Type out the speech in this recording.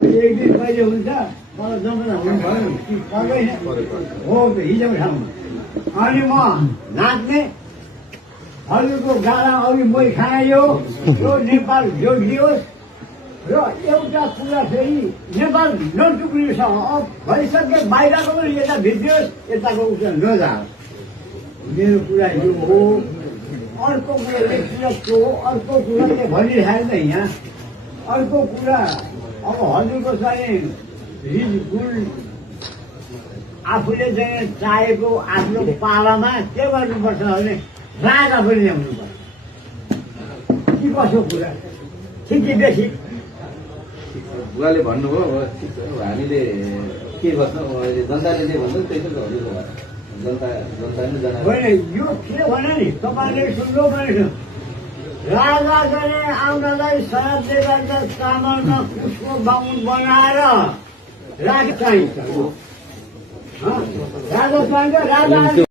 एक दिन कहिले हुन्छ मलाई जमाना हुनु भयो कि पर्दैन हो हिजो ठाउँमा अनि म नाच्ने हजुरको गाडा अघि मै खायो यो नेपाल जोडियोस् र एउटा कुरा फेरि नेपाल नटुक्रियोस् अब भइसके बाहिरको पनि यता भित्रियोस् यताको उता नजाओस् मेरो कुरा यो हो अर्को कुरा व्यक्तिगतको हो अर्को कुरा चाहिँ भनिरहेको त यहाँ अर्को कुरा अब हजुरको चाहिँ रिज गुण आफूले चाहिँ चाहेको आफ्नो पालामा के गर्नुपर्छ भने राजा पनि ल्याउनुपर्छ कि कसो कुरा ठिक कि बेसी बुवाले भन्नुभयो ठिक छ हामीले के गर्छौँ अहिले जनताले जे भन्छ त्यसो त हजुर जनताले जना होइन यो के भने नि तपाईँले सुन्नु भने राजा जाने आउनलाई सरापले गर्दा चामलमा पुष्प बाहुन बनाएर राजा चाहिन्छ राजा चाहिन्छ राजा